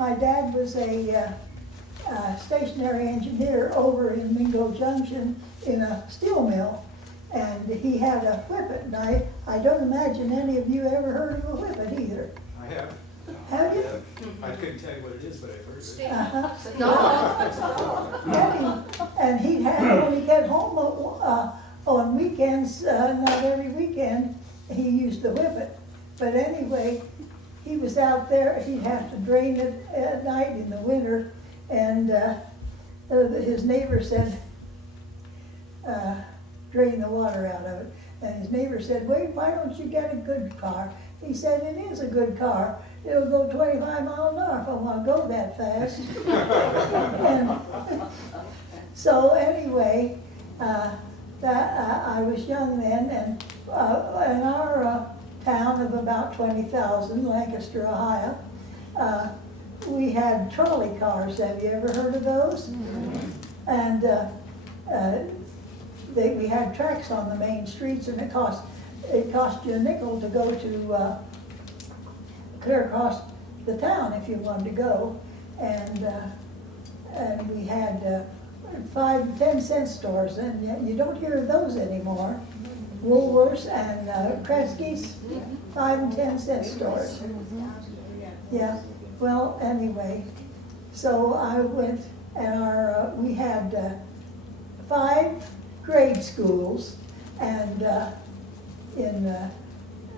my dad was a stationary engineer over in Mingo Junction in a steel mill. And he had a whippet, and I don't imagine any of you ever heard of a whippet either. I have. Have you? I couldn't tell you what it is, but I've heard of it. And he'd have, when he get home on weekends, not every weekend, he used the whippet. But anyway, he was out there, he'd have to drain it at night in the winter, and his neighbor said, drain the water out of it. And his neighbor said, wait, why don't you get a good car? He said, it is a good car. It'll go 25 miles an hour if I want to go that fast. And so anyway, I was young then, and in our town of about 20,000, Lancaster, Ohio, we had trolley cars. Have you ever heard of those? Mm-hmm. And we had tracks on the main streets, and it cost you a nickel to go to clear across the town if you wanted to go, and we had 5 and 10 cent stores, and you don't hear of those anymore. Woolworths and Kresge's, 5 and 10 cent stores. Yeah. Well, anyway, so I went, and we had 5 grade schools and in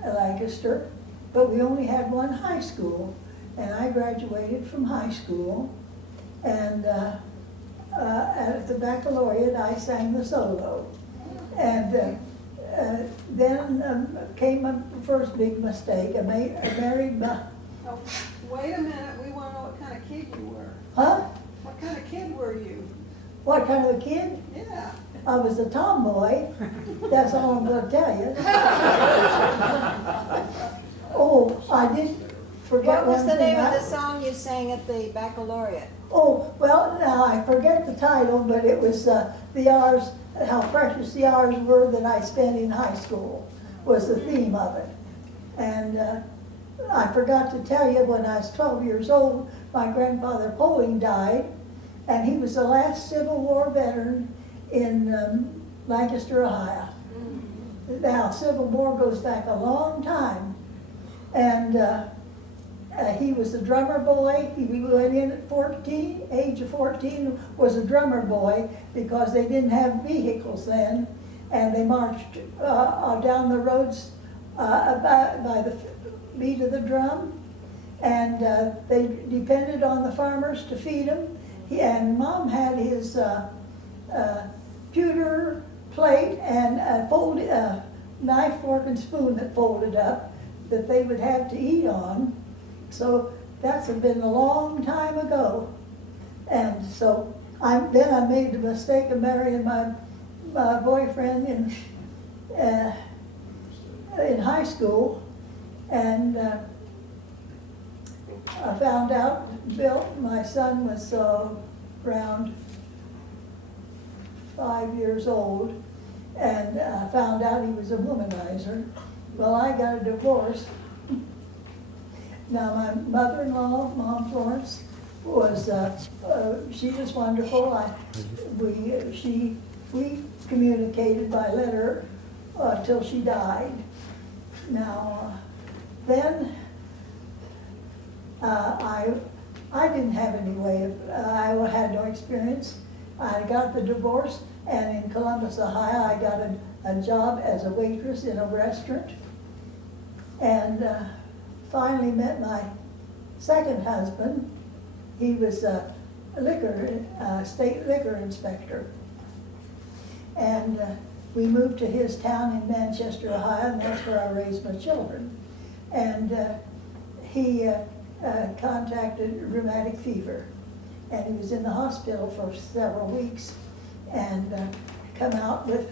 Lancaster, but we only had 1 high school, and I graduated from high school, and at the baccalaureate I sang the solo, and then came my first big mistake. I married my... Oh, wait a minute, we want to know what kind of kid you were. Huh? What kind of kid were you? What kind of a kid? Yeah. I was a tomboy. That's all I'm going to tell you. Oh, I did forget What was one the thing. name of the song you sang at the baccalaureate? Oh, well, now I forget the title, but it was the hours, how precious the hours were that I spent in high school was the theme of it. And I forgot to tell you, when I was 12 years old, my grandfather Poling died, and he was the last Civil War veteran in Lancaster, Ohio. Now, Civil War goes back a long time, and he was a drummer boy. He went in at 14, age of 14, was a drummer boy because they didn't have vehicles then, and they marched down the roads by the beat of the drum, and they depended on the farmers to feed them. And Mom had his pewter plate and a knife, fork, and spoon that folded up that they would have to eat on. So that's been a long time ago. And so then I made the mistake of marrying my boyfriend in high school, and I found out Bill, my son, was around 5 years old, and found out he was a womanizer. Well, I got a divorce. Now, my mother-in-law, Mom Florence, was, she was wonderful. We communicated by letter till she died. Now, then I didn't have any way of, I had no experience. I got the divorce, and in Columbus, Ohio, I got a job as a waitress in a restaurant, and finally met my second husband. He was a state liquor inspector, and we moved to his town in Manchester, Ohio, and that's where I raised my children. And he contracted rheumatic fever, and he was in the hospital for several weeks, and come out with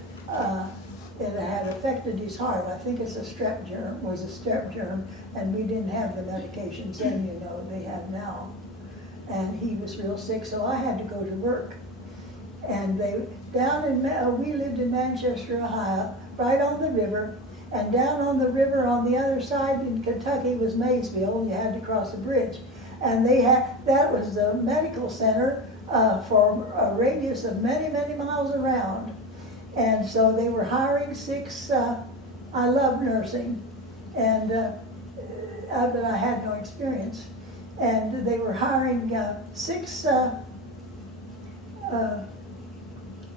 it had affected his heart. I think it's a strep germ, and we didn't have the medications then, you know, they have now. And he was real sick, so I had to go to work. And we lived in Manchester, Ohio, right on the river, and down on the river on the other side in Kentucky was Maysville. You had to cross a bridge. And that was the medical center for a radius of many, many miles around. And so they were hiring 6, I love nursing, and, but I had no experience. And they were hiring 6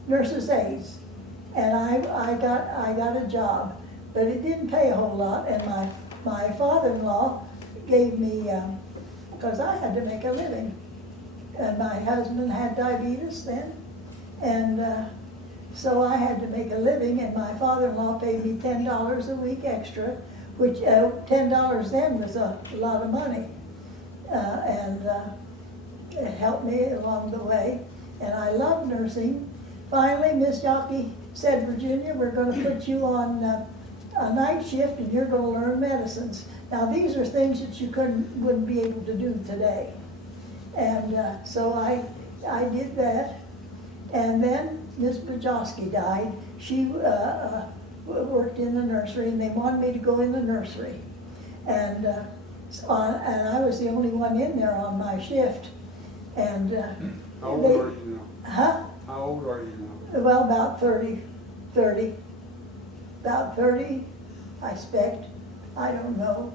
nurses' aides. And I got a job, but it didn't pay a whole lot. And my father-in-law gave me, because I had to make a living. And my husband had diabetes then, and so I had to make a living, and my father-in-law paid me $10 a week extra, which $10 then was a lot of money, and it helped me along the way. And I love nursing. Finally, Miss Yockey said, Virginia, we're going to put you on a night shift, and you're going to learn medicines. Now, these are things that you wouldn't be able to do today. And so I did that. And then Miss Bajowski died. She worked in the nursery, and they wanted me to go in the nursery. And I was the only one in there on my shift. And How old are you now? Huh? How old are you now? Well, about 30. About 30, I expect. I don't know.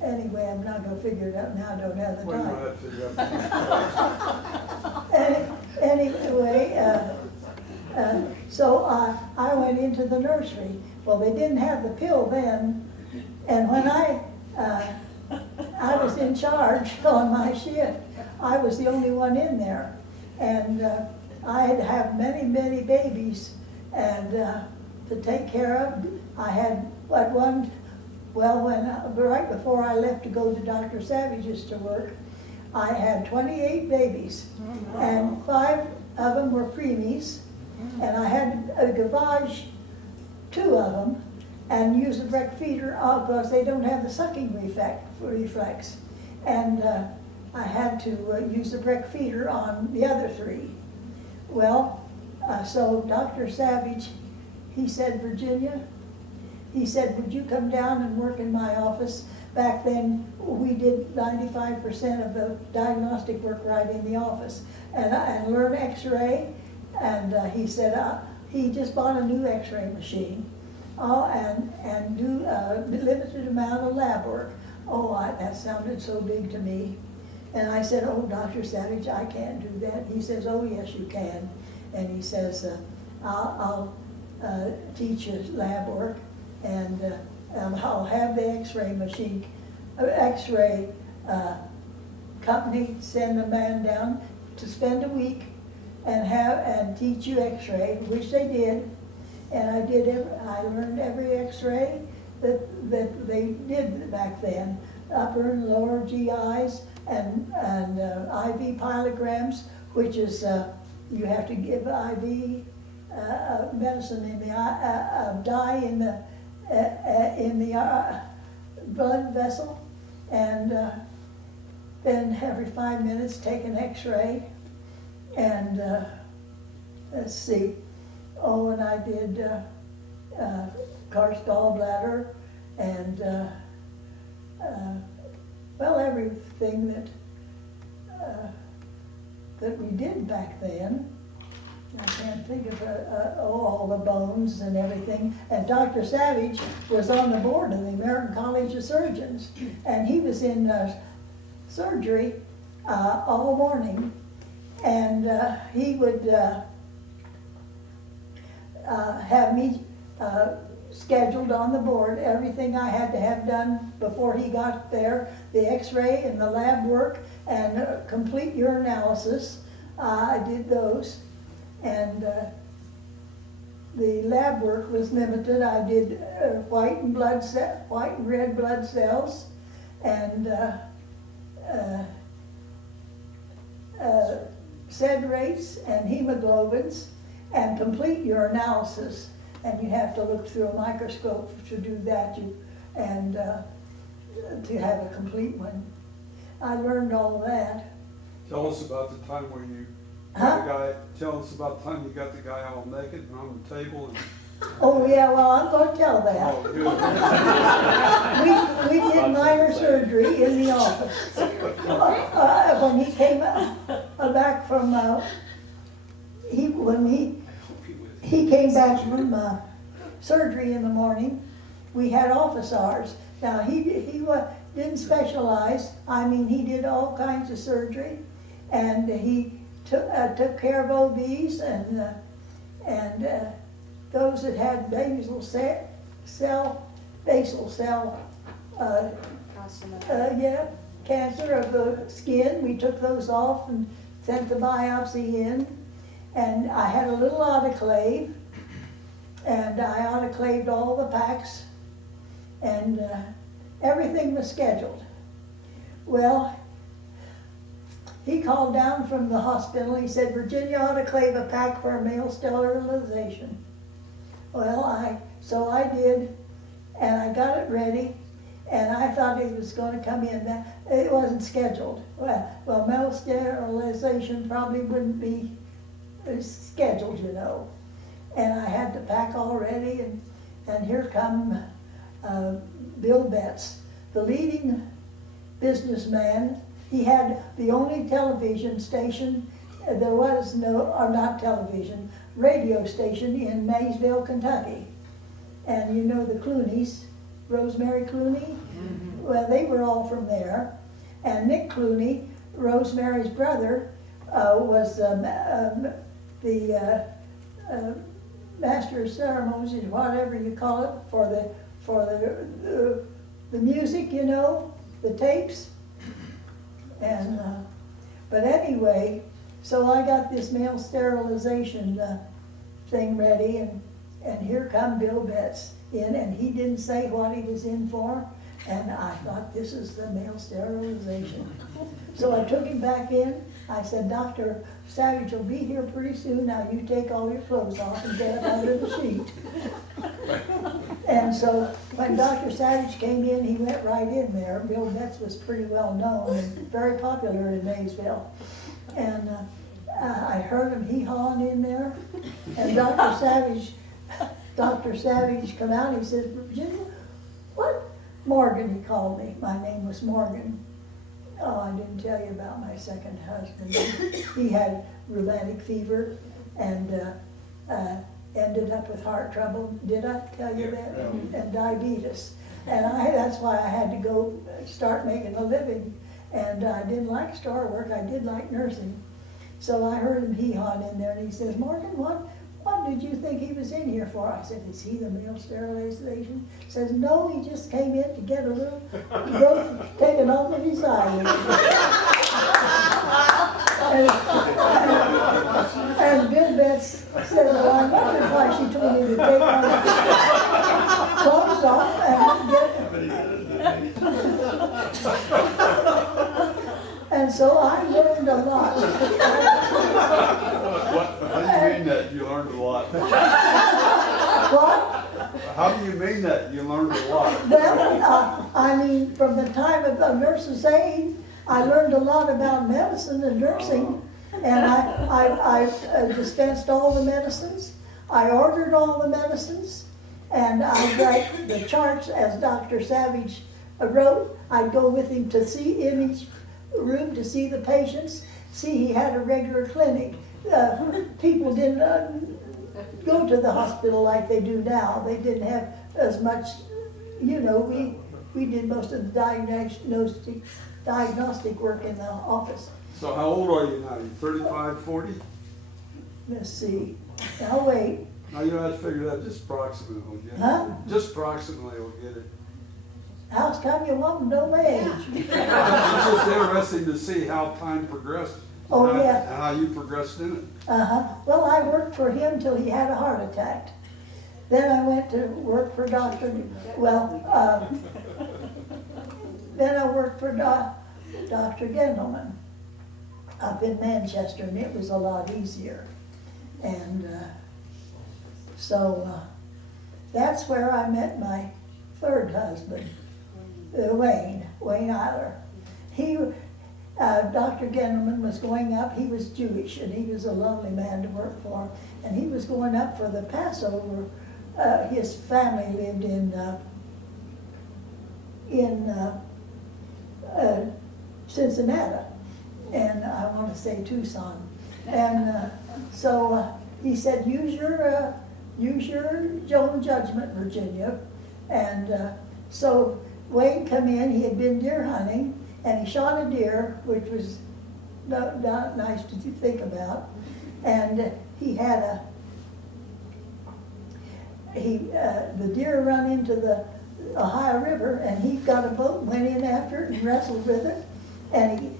Anyway, I'm not gonna figure it out now, I don't have the Well, you time. might have to figure out. Anyway, so I went into the nursery. Well, they didn't have the pill then, and when I was in charge on my shift, I was the only one in there. And I had to have many, many babies and to take care of. I had right before I left to go to Dr. Savage's to work, I had 28 babies, and 5 of them were preemies, and I had a gavage 2 of them, and use a breastfeeder because they don't have the sucking reflex. And I had to use a breastfeeder on the other 3. Well, so Dr. Savage, he said, Virginia, he said, would you come down and work in my office? Back then, we did 95% of the diagnostic work right in the office. And learn x-ray. And he said, he just bought a new x-ray machine. And do a limited amount of lab work. That sounded so big to me. And I said, oh, Dr. Savage, I can't do that. He says, oh, yes, you can. And he says, I'll teach you lab work. And I'll have the x-ray machine, x-ray company send a man down to spend a week and teach you x-ray, which they did. And I learned every x-ray that they did back then, upper and lower GIs and IV pilograms, which is you have to give IV medicine in the dye in the blood vessel, and then every 5 minutes take an x-ray, and let's see, and I did Car's gallbladder, and everything that we did back then. I can't think of all the bones and everything. And Dr. Savage was on the board of the American College of Surgeons, and he was in surgery all morning, and he would have me scheduled on the board, everything I had to have done before he got there, the x-ray and the lab work and complete urinalysis. I did those. And the lab work was limited. I did white and red blood cells, and sed rates and hemoglobins, and complete urinalysis. And you have to look through a microscope to do that, and to have a complete one. I learned all that. Tell us about the time where you Huh? tell us about the time you got the guy all naked and on the table and Oh, yeah, well, I'm gonna tell that. Oh, good. We did minor surgery in the office. When he came back from, when he came back from surgery in the morning, we had office hours. Now, he didn't specialize, I mean, he did all kinds of surgery, and he took care of OBs and those that had basal cell, cancer of the skin. We took those off and sent the biopsy in. And I had a little autoclave, and I autoclaved all the packs, and everything was scheduled. Well, he called down from the hospital. He said, Virginia, autoclave a pack for male sterilization. Well, so I did, and I got it ready, and I thought he was going to come in. It wasn't scheduled. Well, male sterilization probably wouldn't be scheduled, you know. And I had the pack all ready, and here come Bill Betts, the leading businessman. He had the only television station, there was no, or not television, radio station in Maysville, Kentucky. And you know the Clooneys, Rosemary Clooney? Mm-hmm. Well, they were all from there. And Nick Clooney, Rosemary's brother, was the master of ceremonies, whatever you call it, for the music, you know, the tapes. And but anyway, so I got this male sterilization thing ready, and here come Bill Betts in, and he didn't say what he was in for, and I thought, this is the male sterilization. So I took him back in. I said, Dr. Savage will be here pretty soon. Now you take all your clothes off and get up under the sheet. And so when Dr. Savage came in, he went right in there. Bill Betts was pretty well known and very popular in Maysville. And I heard him hee-hawing in there. And Dr. Savage come out and he said, Virginia, what? Morgan, he called me. My name was Morgan. Oh, I didn't tell you about my second husband. He had rheumatic fever and ended up with heart trouble. Did I tell you that? Yeah. And diabetes. And that's why I had to go start making a living. And I didn't like store work, I did like nursing. So I heard him hee-hawing in there, and he says, Morgan, what did you think he was in here for? I said, is he the male sterilization? He says, no, he just came in to get a little growth taken off of his eyelid. and Bill Betts said, well, I wondered why she told me to take my clothes off and so I learned a lot. How do you mean that you learned a lot? What? How do you mean that you learned a lot? Well, I mean, from the time of the nurse's aide, I learned a lot about medicine and nursing. And I dispensed all the medicines. I ordered all the medicines. And I'd write the charts as Dr. Savage wrote. I'd go with him to see in each room to see the patients. See, he had a regular clinic. People didn't go to the hospital like they do now. They didn't have as much, you know, we did most of the diagnostic work in the office. So how old are you now? You 35, 40? Let's see. Now wait. Now you have to figure that just approximately will get it. Huh? Just approximately will get it. How come you want to know my age? It's just interesting to see how time progressed. Oh, and yeah. how you progressed in it. Well, I worked for him till he had a heart attack. Then I went to work for then I worked for Dr. Gendelman up in Manchester, and it was a lot easier. And so that's where I met my third husband, Wayne Eiler. Dr. Gendelman was going up, he was Jewish, and he was a lovely man to work for, and he was going up for the Passover his family lived in Cincinnati, and I want to say Tucson. And so he said, use your own judgment, Virginia. And so Wayne come in, he had been deer hunting, and he shot a deer, which was not nice to think about. And he had the deer run into the Ohio River, and he got a boat, went in after it and wrestled with it. And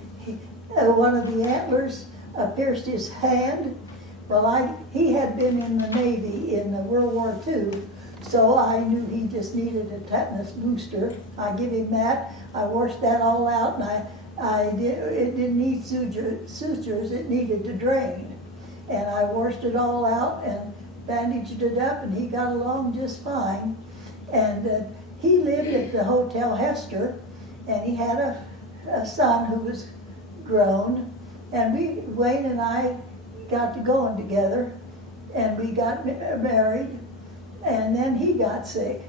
one of the antlers pierced his hand. Well, he had been in the Navy in World War II, so I knew he just needed a tetanus booster. I give him that. I washed that all out, and it didn't need sutures, it needed to drain. And I washed it all out and bandaged it up, and he got along just fine. And he lived at the Hotel Hester, and he had a son who was grown. And Wayne and I got to going together, and we got married, and then he got sick.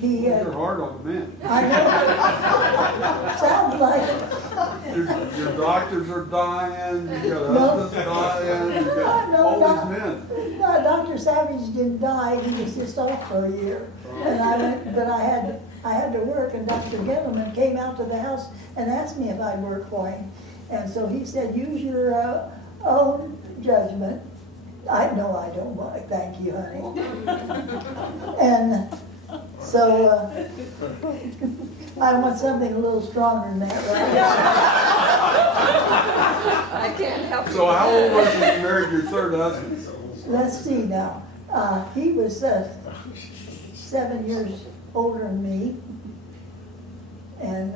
You're hard on the men. I know. Sounds like it. Your doctors are dying, you got No. husbands dying, you got No, all Doc- these men. No, Dr. Savage didn't die, he was just off for a year. And I went, but I had to work, and Dr. Gettleman came out to the house and asked me if I'd work for him. And so he said, use your own judgment. I know I don't want, thank you, honey. And so I want something a little stronger than that, right? I can't help So how old was you when you married your third husband? Let's see now. He was 7 years older than me. And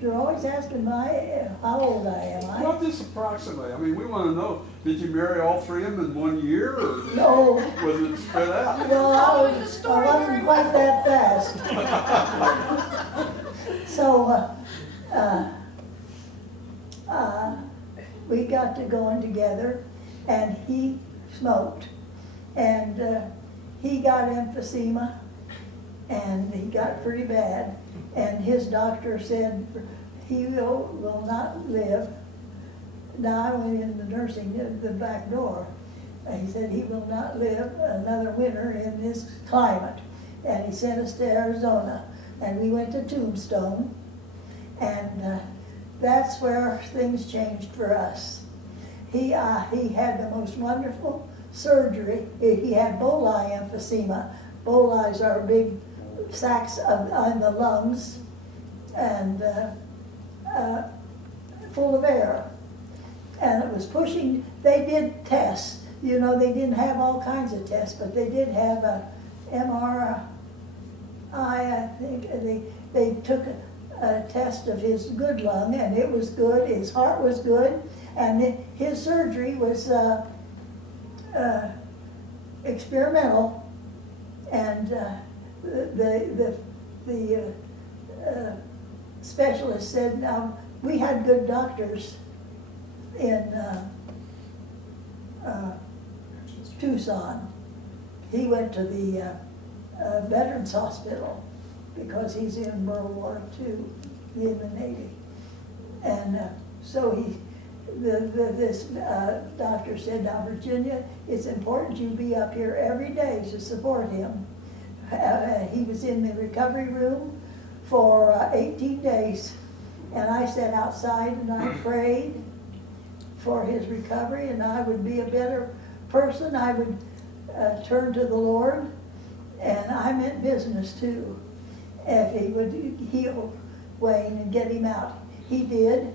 you're always asking how old I am. Not just approximately, I mean, we want to know, did you marry all three of them in 1 year, or No, was it spread out? well, I wasn't quite that fast. So we got to going together, and he smoked, and he got emphysema, and he got pretty bad, and his doctor said he will not live. Now I went in the nursing, the back door, and he said he will not live another winter in this climate, and he sent us to Arizona, and we went to Tombstone, and that's where things changed for us. He had the most wonderful surgery. He had boli emphysema. Bolis are big sacs on the lungs, and full of air. And it was pushing, they did tests. You know, they didn't have all kinds of tests, but they did have a MRI, I think. They took a test of his good lung, and it was good. His heart was good, and his surgery was experimental. And the specialist said, now, we had good doctors in Tucson. He went to the Veterans Hospital because he's in World War II, in the Navy. And so this doctor said, now, Virginia, it's important you be up here every day to support him. He was in the recovery room for 18 days. And I sat outside and I prayed for his recovery, and I would be a better person. I would turn to the Lord, and I meant business too. If he would heal Wayne and get him out. He did.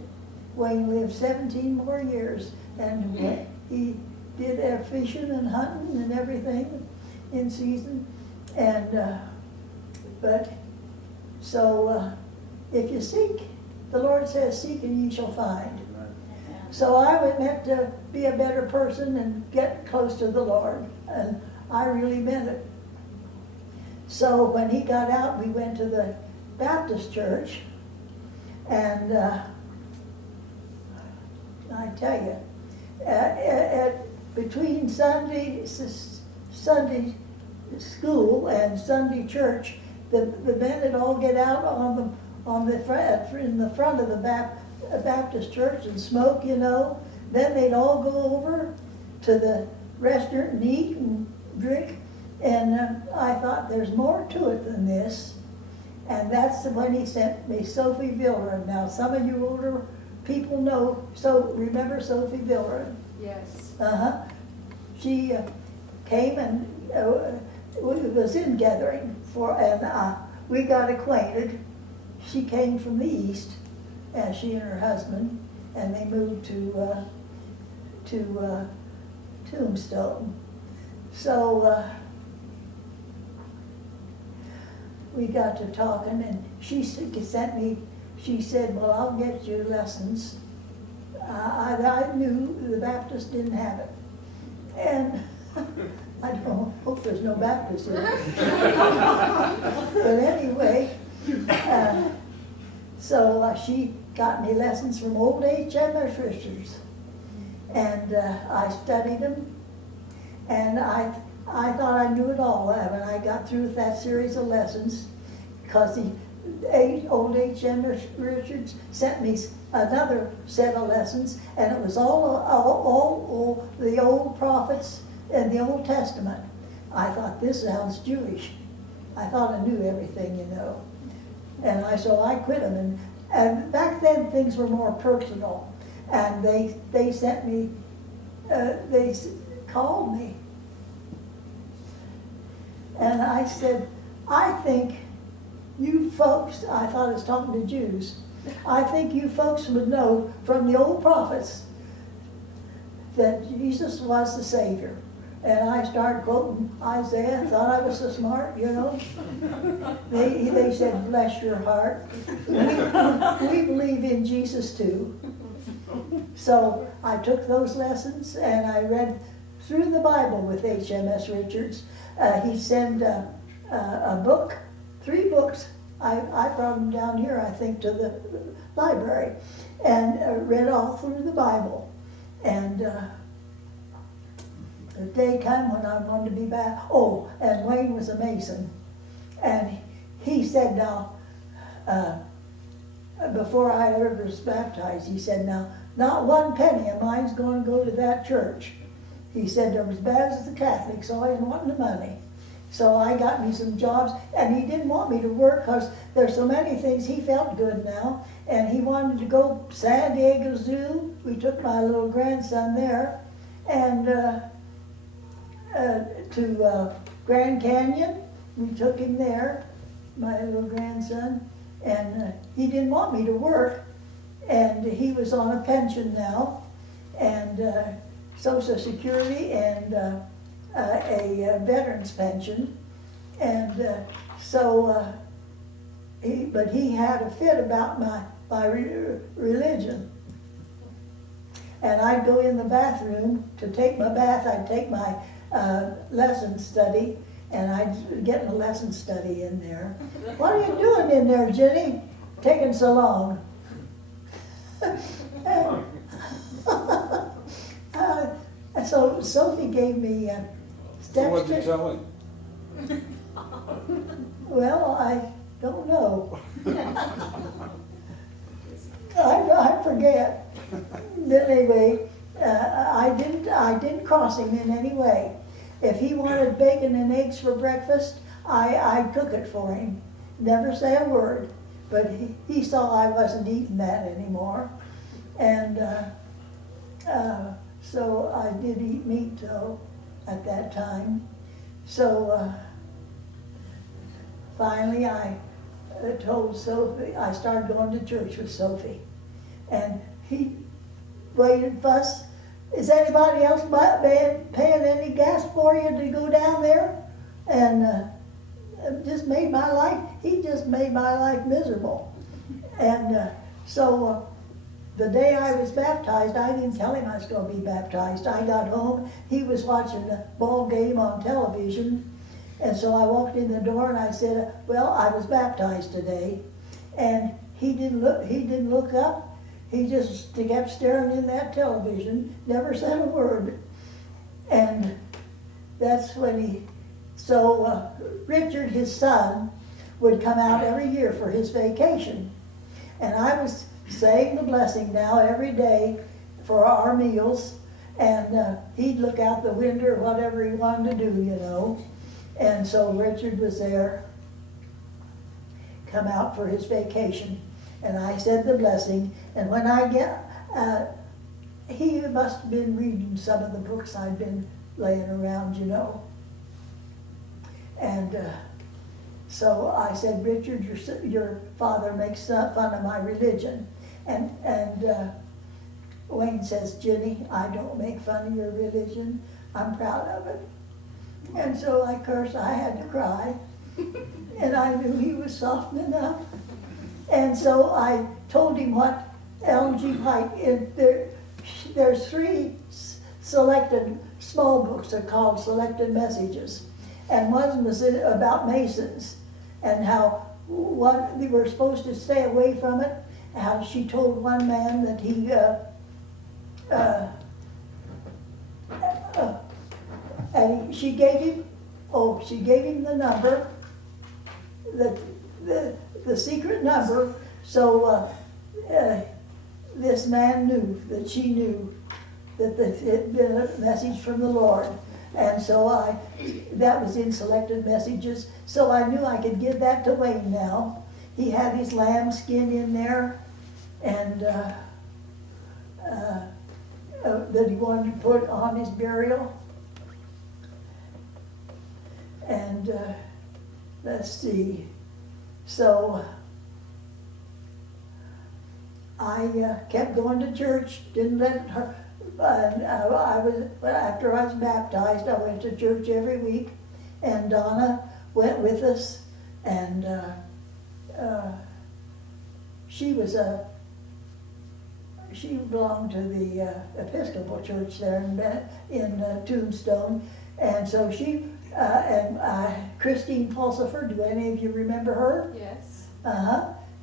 Wayne lived 17 more years, and he did fishing and hunting and everything in season. And if you seek, the Lord says, seek and ye shall find. So I was meant to be a better person and get close to the Lord, and I really meant it. So when he got out, we went to the Baptist church, and I tell you, between Sunday Sunday school and Sunday church, the men would all get out in the front of the Baptist church and smoke, you know. Then they'd all go over to the restaurant and eat and drink. And I thought, there's more to it than this. And that's when he sent me Sophie Villerin. Now, some of you older people know, so remember Sophie Villerin? Yes. Uh-huh. She came and was in Gathering and we got acquainted. She came from the east, and she and her husband, and they moved to Tombstone. So we got to talking, and she sent me. She said, "Well, I'll get you lessons." I knew the Baptist didn't have it, and I don't hope there's no Baptist here. But anyway, so she got me lessons from old H.M.S. Richards, and I studied them, and I thought I knew it all when I got through with that series of lessons, because the old H.M.S. Richards sent me another set of lessons, and it was all the old prophets in the Old Testament. I thought, this sounds Jewish. I thought I knew everything, you know. And so I quit them. And back then things were more personal. And they sent me, they called me. And I said, I think you folks, I thought I was talking to Jews, I think you folks would know from the old prophets that Jesus was the Savior. And I started quoting Isaiah, thought I was so smart, you know. They said, bless your heart. We believe in Jesus too. So I took those lessons and I read through the Bible with H.M.S. Richards. He sent a book, 3 books. I brought them down here, I think, to the library, and read all through the Bible. And the day came when I wanted to be back. Oh, and Wayne was a Mason. And he said, now, before I ever was baptized, he said, now, not one penny of mine's going to go to that church. He said, they're as bad as the Catholics, always wanting the money. So I got me some jobs, and he didn't want me to work because there's so many things. He felt good now, and he wanted to go San Diego Zoo. We took my little grandson there, and to Grand Canyon. We took him there, my little grandson, and he didn't want me to work, and he was on a pension now, and Social Security, and a veteran's pension, and but he had a fit about my religion. And I'd go in the bathroom to take my bath. I'd take my lesson study, and I'd get a lesson study in there. What are you doing in there, Jenny? Taking so long. So Sophie gave me steps. So what'd you tell him? Well, I don't know. I forget. But anyway, I didn't cross him in any way. If he wanted bacon and eggs for breakfast, I cook it for him. Never say a word. But he saw I wasn't eating that anymore. And so I did eat meat though at that time. So finally I told Sophie, I started going to church with Sophie. And he waited fuss. Is anybody else paying any gas for you to go down there? And just made my life, he just made my life miserable. And so the day I was baptized, I didn't tell him I was going to be baptized. I got home, he was watching the ball game on television, and so I walked in the door and I said, well, I was baptized today. And he didn't look up. He just kept staring in that television, never said a word. And that's when Richard, his son, would come out every year for his vacation. And I was saying the blessing now every day for our meals, and he'd look out the window or whatever he wanted to do, you know. And so Richard was there, come out for his vacation, and I said the blessing, and when I he must have been reading some of the books I'd been laying around, you know. And so I said, Richard, your father makes fun of my religion. And Wayne says, Jenny, I don't make fun of your religion. I'm proud of it. And so I had to cry. And I knew he was softening up. And so I told him what Ellen G. White, there's 3 selected small books are called Selected Messages. And one was about Masons and how what they were supposed to stay away from it. How she told one man that she gave him the number, the secret number, so this man knew that she knew that it had been a message from the Lord. And so that was in Selected Messages, so I knew I could give that to Wayne now. He had his lamb skin in there, and that he wanted to put on his burial. And let's see, so I kept going to church, didn't let her. After I was baptized, I went to church every week, and Donna went with us, and she belonged to the Episcopal church there in Tombstone, and so Christine Pulsifer, do any of you remember her? Yes.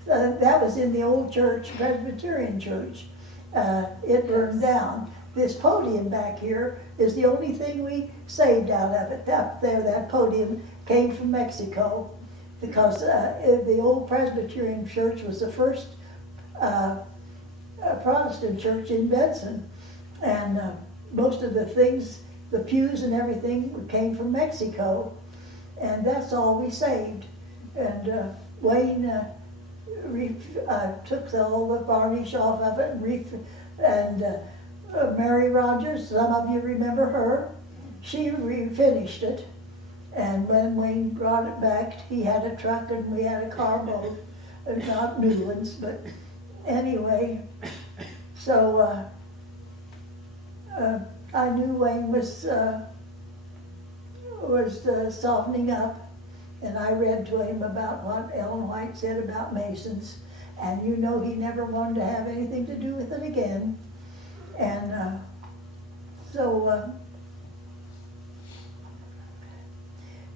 That was in the old church, Presbyterian church. It burned down. This podium back here is the only thing we saved out of it. Up there, that podium came from Mexico, because the old Presbyterian church was the first Protestant church in Benson, and most of the things, the pews and everything, came from Mexico, and that's all we saved. And Wayne took all the varnish off of it, and Mary Rogers, some of you remember her, she refinished it. And when Wayne brought it back, he had a truck and we had a car both, not new ones, but anyway. So I knew Wayne was softening up, and I read to him about what Ellen White said about Masons, and you know he never wanted to have anything to do with it again. And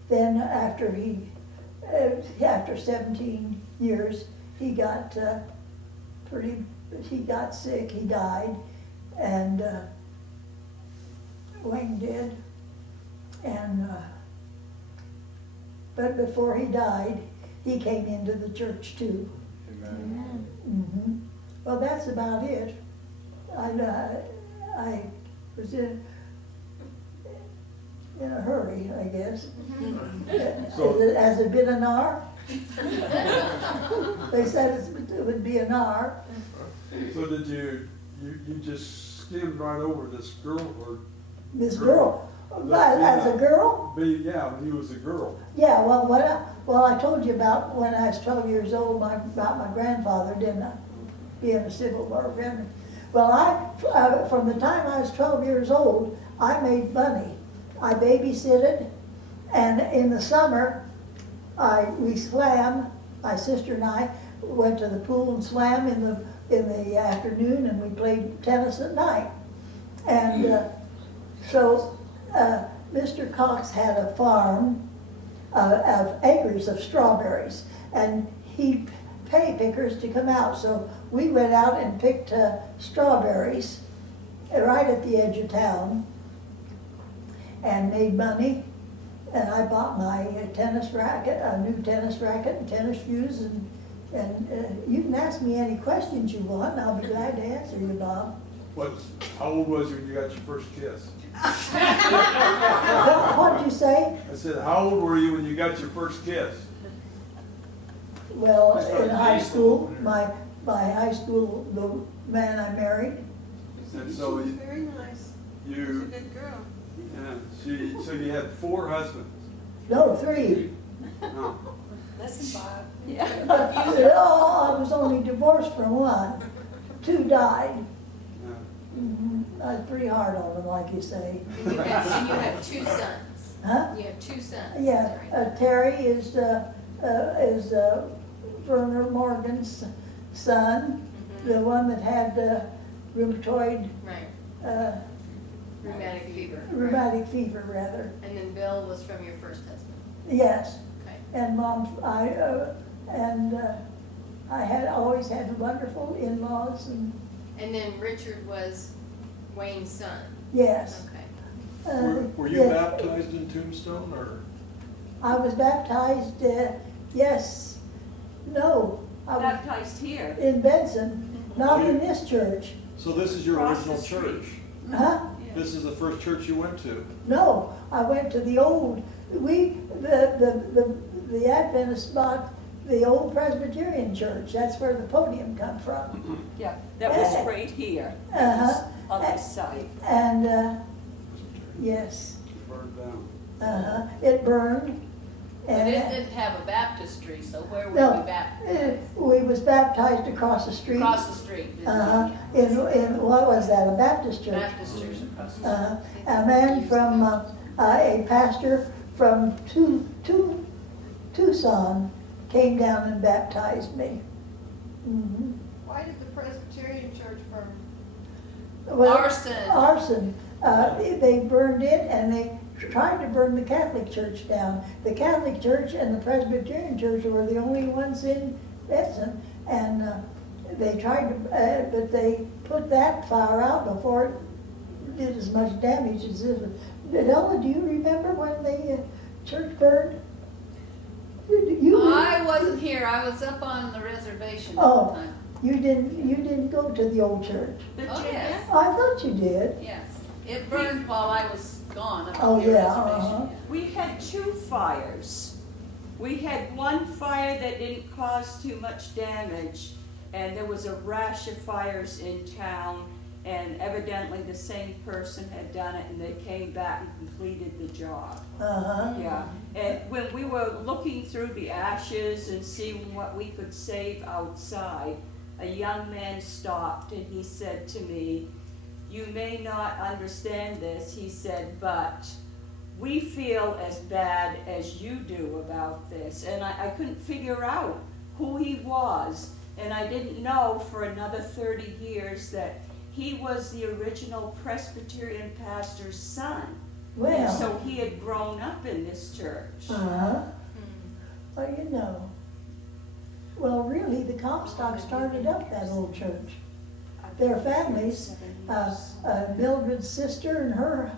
then after after 17 years, he got sick, he died, and Wayne did. And but before he died, he came into the church too. Amen. Mm-hmm. Well, that's about it. I was in a hurry, I guess. So- Has it been an hour? They said it would be an hour. So did you just skimmed right over this girl, or? This girl, as a girl? Yeah, when he was a girl. Yeah, well, I told you about when I was 12 years old, about my grandfather, didn't I? Being a Civil War veteran. Well, from the time I was 12 years old, I made money. I babysitted, and in the summer, we swam. My sister and I went to the pool and swam in the afternoon, and we played tennis at night. And so Mr. Cox had a farm of acres of strawberries, and he'd pay pickers to come out. So we went out and picked strawberries right at the edge of town. and made money. And I bought my tennis racket, a new tennis racket and tennis shoes, and you can ask me any questions you want, and I'll be glad to answer you, Bob. How old was you when you got your first kiss? What'd you say? I said, how old were you when you got your first kiss? Well, That's probably in high high school, school. my high school, the man I married, And She so was very nice. She's a you, good girl. yeah, so you had 4 husbands. no, 3. No. Listen, Bob. Oh, I was only divorced from 1. 2 died. Yeah. I was pretty hard on them, like you say. And you have 2 sons. Huh? You have 2 sons. Yeah, Terry. Terry is Werner Morgan's son, the one that had rheumatoid, Right, rheumatic fever. right. rheumatic fever rather. And then Bill was from your first husband. Yes, Okay. and I had always had wonderful in-laws, and And then Richard was Wayne's son. yes. Okay. Were you yeah, baptized in Tombstone, or? I was baptized, yes, no, I was Baptized here. in Benson, not in this church. So this is your Across the original street. church? Huh? This is the first church you went to? No, I went to the old, the Adventists bought the old Presbyterian church, that's where the podium come from. Yeah, that was right here. Uh-huh. On this side. And, yes, Burned down. it burned. But And it didn't have a baptistry, so where were No. we baptized? we was baptized across the street. Across the street, didn't Uh-huh, we? in, what was that, a Baptist church? Baptisters across the street. A man from, a pastor from Tucson came down and baptized me. Mhm. Why did the Presbyterian church burn? Well, Arson. Arson. They burned it and they tried to burn the Catholic Church down. The Catholic Church and the Presbyterian Church were the only ones in Benson. And they tried to, but they put that fire out before it did as much damage as this. Ella, do you remember when the church burned? I wasn't here, I was up on the reservation at Oh. the time. You didn't go to the old church. Oh, yes, I thought you did. yes. It burned while I was gone up Oh, on the yeah, reservation. uh-huh. We had 2 fires. We had one fire that didn't cause too much damage, and there was a rash of fires in town, and evidently the same person had done it, and they came back and completed the job. Uh-huh. Yeah, and when we were looking through the ashes and seeing what we could save outside, a young man stopped and he said to me, "You may not understand this," he said, "but we feel as bad as you do about this." And I couldn't figure out who he was, and I didn't know for another 30 years that he was the original Presbyterian pastor's son. Well. So he had grown up in this church. Uh-huh. Well, you know. Well, really, the Comstock started up that old church. Their families, Mildred's sister and her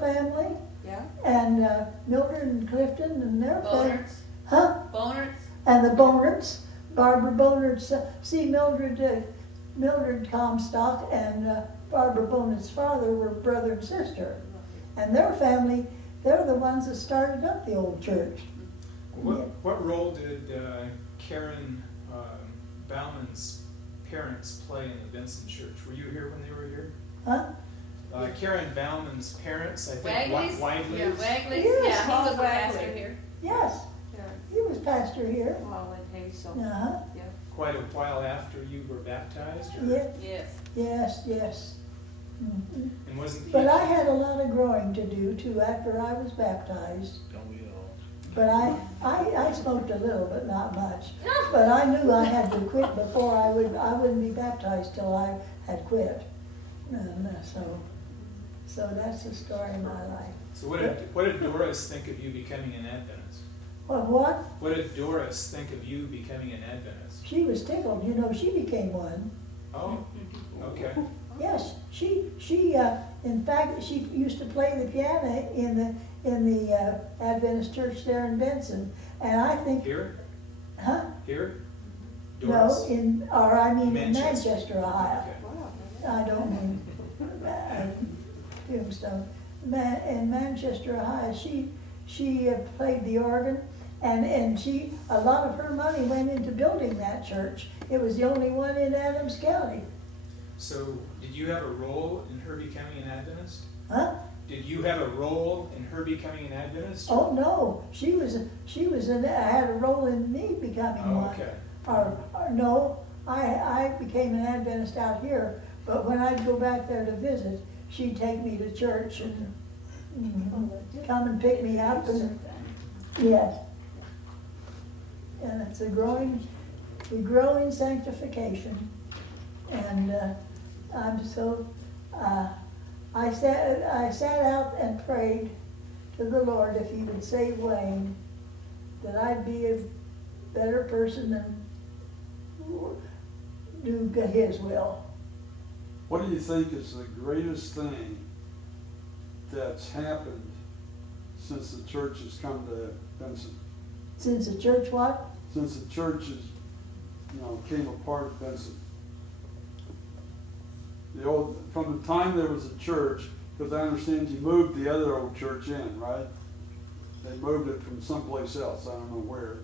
family, Yeah? and Mildred and Clifton and their family. Bonards, Huh? Bonards, And the Bonards, Barbara Bonard's, see Mildred Comstock and Barbara Bonard's father were brother and sister. And their family, they're the ones that started up the old church. What role did Karen Bauman's parents play in the Benson Church? Were you here when they were here? Huh? Karen Bauman's parents, I think, Wagley's, Wagley's. yeah, Wagley's, Yes, yeah, he was a Paul pastor Wagley. here. Yes, he was pastor here. Paul and Hazel. Uh-huh. Yeah. Quite a while after you were baptized? Or? Yeah, Yes. yes. Mhm. And wasn't he? But I had a lot of growing to do too after I was baptized. Don't we all? But I smoked a little, but not much. But I knew I had to quit before I wouldn't be baptized till I had quit. And so that's the story of my life. So what did Doris think of you becoming an Adventist? Well, what? What did Doris think of you becoming an Adventist? She was tickled, you know, she became one. Oh, okay. Yes, in fact, she used to play the piano in the Adventist church there in Benson. And I think, Here? huh? Here? No, Doris? in Manchester. Manchester, Ohio. Okay. I don't mean Tombstone. In Manchester, Ohio, she played the organ, and a lot of her money went into building that church. It was the only one in Adams County. So, did you have a role in her becoming an Adventist? Huh? Did you have a role in her becoming an Adventist? Oh, no, she had a role in me becoming Oh, one. okay. Or no, I became an Adventist out here, but when I'd go back there to visit, she'd take me to church and come and pick me up and, yes. And it's a growing sanctification. And I'm so, I sat out and prayed to the Lord if he would save Wayne, that I'd be a better person and do his will. What do you think is the greatest thing that's happened since the church has come to Benson? Since the church what? Since the church is, came apart at Benson? From the time there was a church, because I understand you moved the other old church in, right? They moved it from someplace else, I don't know where.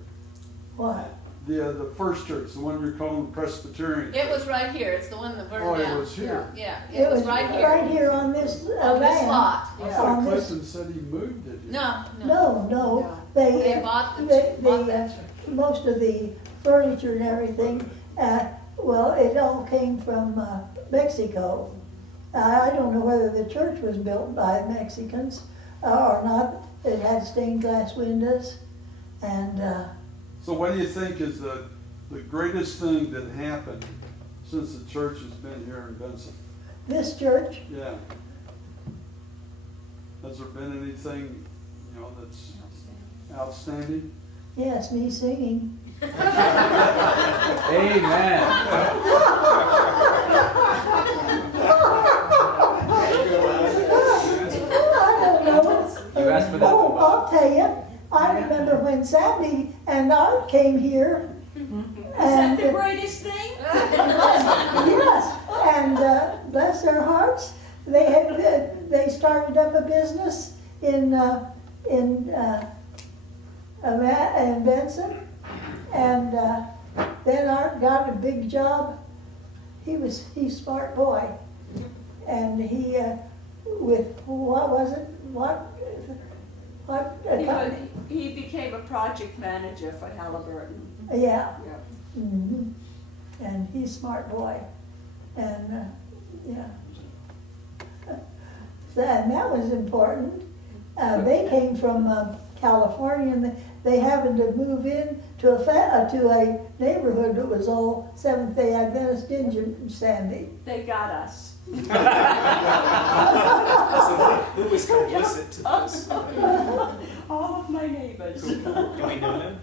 What? The first church, the one you're calling Presbyterian. It was right here, it's the one that burned Oh, down. it was here. Yeah, it was right here. Right here on this On this land. lot. I On thought this- Clifton said he moved it here. No, No, they. They bought that church. Most of the furniture and everything, well, it all came from Mexico. I don't know whether the church was built by Mexicans or not. It had stained glass windows and, So what do you think is the greatest thing that happened since the church has been here in Benson? this church, Yeah. Has there been anything, that's outstanding? yes, me singing. I don't know. You asked for that Oh, one, Bob. I'll tell you, I remember when Sandy and Art came here. Is that And, the greatest thing? yes, and bless their hearts, they started up a business in Benson. And then Art got a big job. He's a smart boy. And he, with, what was it? What company? He became a project manager for Halliburton. Yeah. Yeah. Mhm. And he's a smart boy. And, yeah. And that was important. They came from California, and they happened to move in to a neighborhood that was all Seventh-day Adventist, didn't you, Sandy? They got us. So who was complicit to this? All of my neighbors. Do we know them?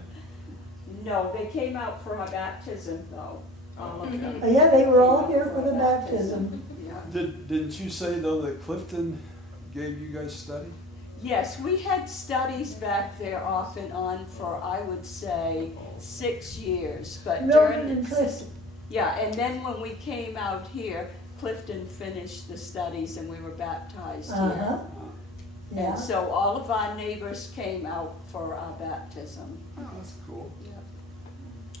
No, they came out for a baptism though. All of them. Yeah, they were all here for the baptism. Yeah. Didn't you say though that Clifton gave you guys study? Yes, we had studies back there off and on for, I would say, 6 years, but Milton during and the, Clifton. yeah, and then when we came out here, Clifton finished the studies and we were baptized Uh-huh, here. yeah. And so all of our neighbors came out for our baptism. Oh, that's cool.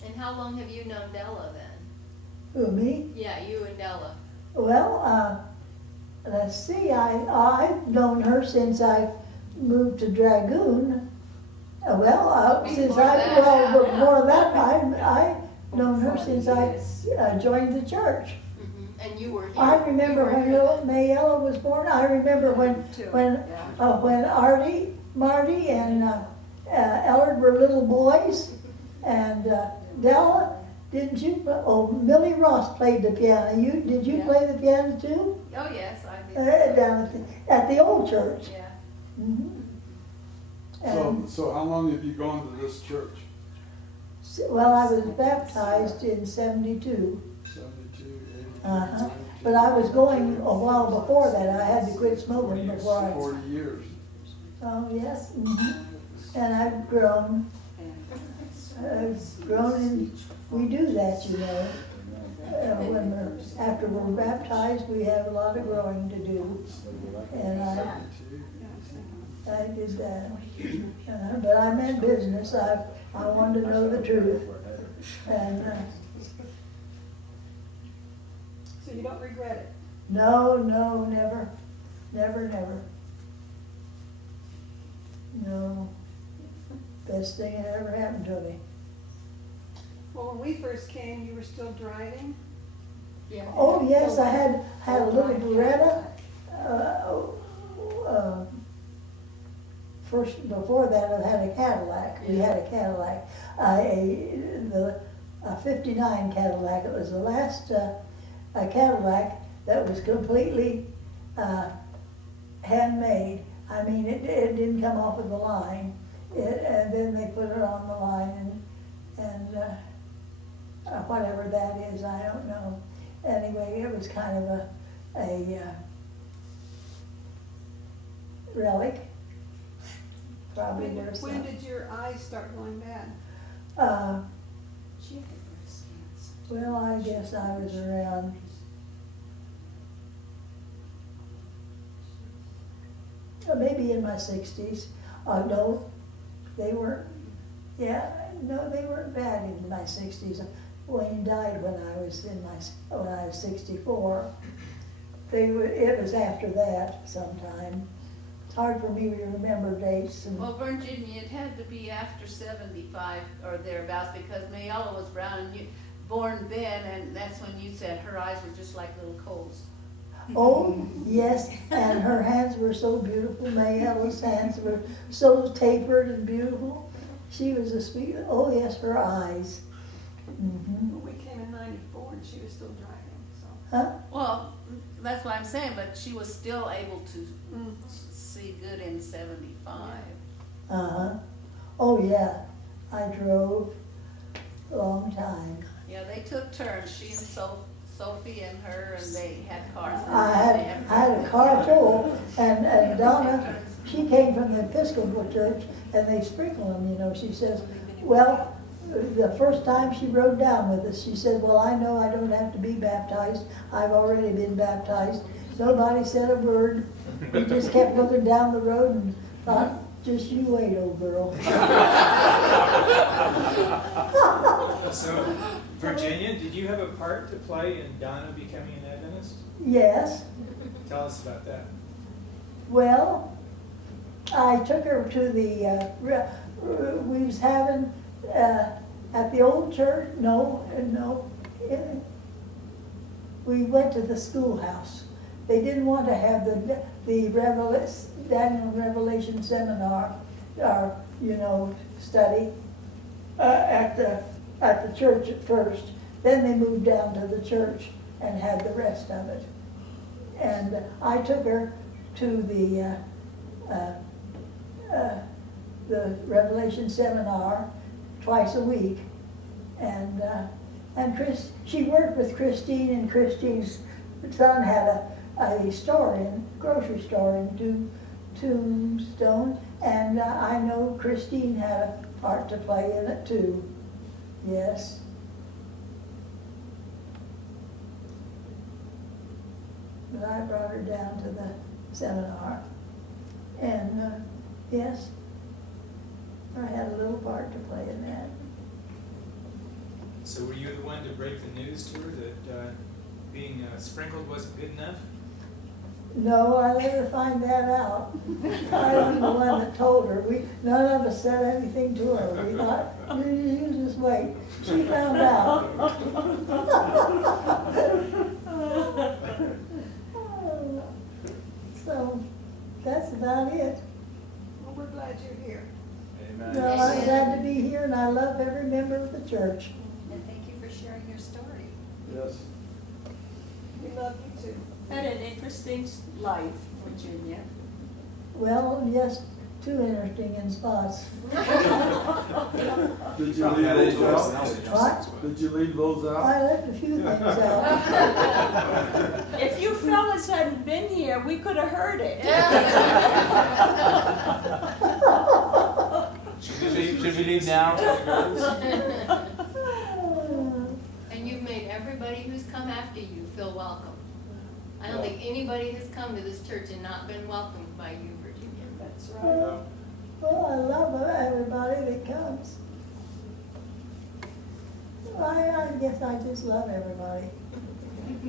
And how long have you known Della then? Who, me? Yeah, you and Della. Well, let's see, I've known her since I moved to Dragoon. Since Before that, before that, I've known her since I joined the church. And you were here. I remember You were when here little Mayella was born. I remember when Artie, Marty, and Ellard were little boys, and Della, didn't you? Millie Ross played the piano. Did you Yeah. play the piano too? Oh, yes, I did. Down at the old church. Yeah. Mhm. And, So how long have you gone to this church? well, I was baptized in 72. 72, 80. Uh-huh. But I was going a while before that. I had to quit smoking before I, 40 years. oh, yes. Mhm. And I've grown. And we do that, you know. When after we're baptized, we have a lot of growing to do. And I did that. But I meant business. I wanted to know the truth. And, So you don't regret it? no, never, never. No. Best thing that ever happened to me. Well, when we first came, you were still driving? Yeah. Oh, yes, I had a little Beretta. First, before that, I had a Cadillac. We had a Cadillac, a 59 Cadillac. It was the last a Cadillac that was completely handmade. I mean, it didn't come off of the line. And then they put it on the line and whatever that is, I don't know. Anyway, it was kind of a relic. Probably worth When something. did your eyes start going bad? Well, I guess I was around, maybe in my 60s. No, they weren't, no, they weren't bad in my 60s. Wayne died when I was 64. It was after that sometime. It's hard for me to remember dates. Well, Virginia, it had to be after 75 or thereabouts because Mayella was born then, and that's when you said her eyes were just like little coals. Oh, yes, and her hands were so beautiful. Mayella's hands were so tapered and beautiful. She was a sweet, oh yes, her eyes. Mm-hmm. We came in 94 and she was still driving, so. Huh? Well, that's what I'm saying, but she was still able to see good in 75. Uh-huh. Oh, yeah, I drove a long time. Yeah, they took turns, she and Sophie and her, and they had cars. I had a car full, and Donna, she came from the Episcopal church, and they sprinkle them, you know. She says, well, the first time she rode down with us, she said, well, I know I don't have to be baptized. I've already been baptized. Nobody said a word. We just kept looking down the road and thought, just you wait, old girl. So, Virginia, did you have a part to play in Donna becoming an Adventist? Yes. Tell us about that. Well, I took her to the, we was having, at the old church, we went to the schoolhouse. They didn't want to have the Daniel Revelation seminar, or, study, at the church at first. Then they moved down to the church and had the rest of it. And I took her to the Revelation seminar twice a week, and she worked with Christine, and Christine's son had a grocery store in Tombstone, and I know Christine had a part to play in it too. Yes. But I brought her down to the seminar, and yes, I had a little part to play in that. So were you the one to break the news to her that being sprinkled wasn't good enough? No, I let her find that out. I was the one that told her. None of us said anything to her. We thought, you just wait. She found out. So, that's about it. Well, we're glad you're here. Amen. Well, I'm glad to be here, and I love every member of the church. And thank you for sharing your story. Yes. We love you too. Had an interesting life, Virginia. Well, yes, too interesting in spots. Did you Probably leave had those a out? personality, What? that's why. Did you leave those out? I left a few things out. here, we could have heard it. Should we leave now? And you've made everybody who's come after you feel welcome. I don't think anybody has come to this church and not been welcomed by you, Virginia. That's right. Yeah. Well, I love everybody that comes. I guess I just love everybody.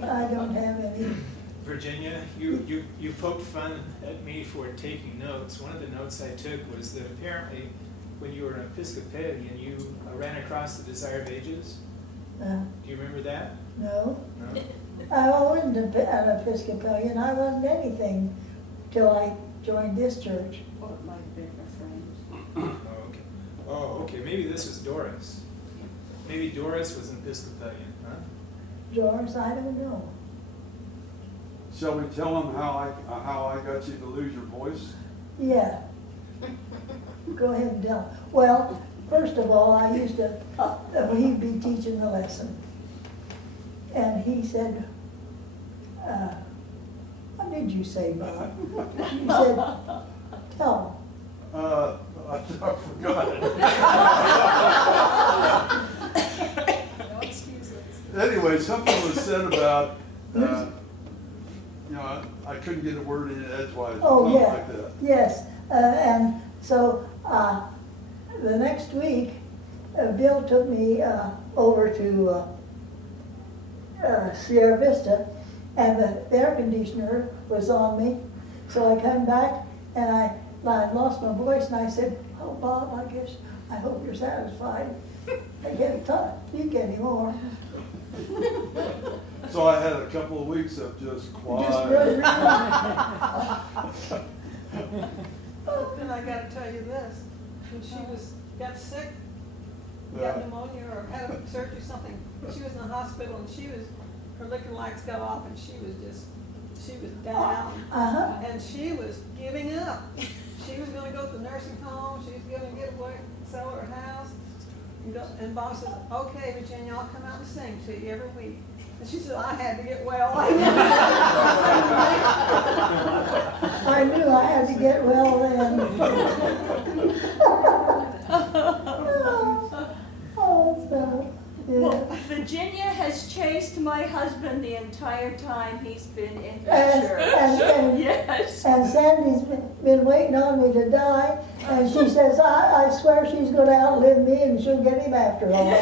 I don't have any. Virginia, you poked fun at me for taking notes. One of the notes I took was that apparently when you were an Episcopalian, you ran across the Desire of Ages. Do you remember that? No. No? I wasn't an Episcopalian. I wasn't anything till I joined this church. Or it might have been a friend. Oh, okay. Oh, okay, maybe this was Doris. Maybe Doris was an Episcopalian, huh? Doris, I don't know. Shall we tell them how I got you to lose your voice? Yeah. Go ahead and tell. Well, first of all, I used to, he'd be teaching the lesson. And he said, what did you say, Bob? He said, tell I forgot. No excuses. Anyway, something was said about, I couldn't get a word in edgewise, Oh, something yeah. like that. Yes, and so the next week, Bill took me over to Sierra Vista, and the air conditioner was on me. So I come back and I lost my voice, and I said, "Oh, Bob, I hope you're satisfied. I can't get any more." So I had a couple of weeks of just quiet. Just really, And I gotta tell you this, when she got sick, got pneumonia or had a surgery, something, she was in the hospital and her licking lights got off and she was down. And she was giving up. She was gonna go to the nursing home, she was gonna get away, sell her house. And Bob said, "Okay, Virginia, I'll come out and sing to you every week." And she said, "I had to get well." I knew I had to get well then. Oh, so, Well, yeah. Virginia has chased my husband the entire time he's been in the And- church. and- Yes. And Sandy's been waiting on me to die, and she says, I swear she's gonna outlive me and she'll get him after all.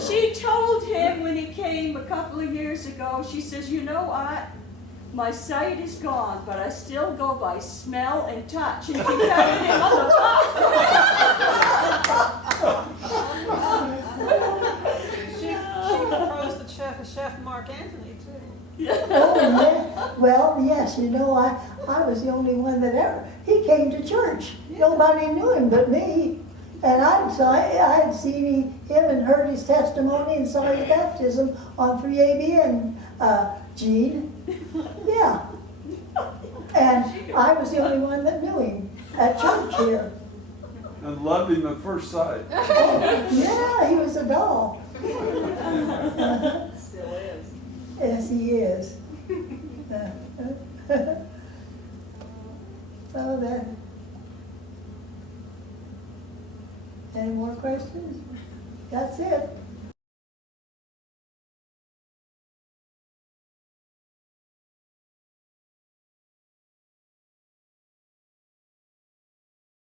She told him when he came a couple of years ago, she says, "You know what? My sight is gone, but I still go by smell and touch." And she patted him on the She proposed to Chef Mark Anthony too. Oh, yeah. Well, yes, I was the only one that he came to church. Nobody knew him but me. And I had seen him and heard his testimony and saw his baptism on 3ABN, Gene. Yeah. And I was the only one that knew him at church here. And loved him at first sight. Yeah, he was a doll. Still is. Yes, he is. So then, any more questions? That's it.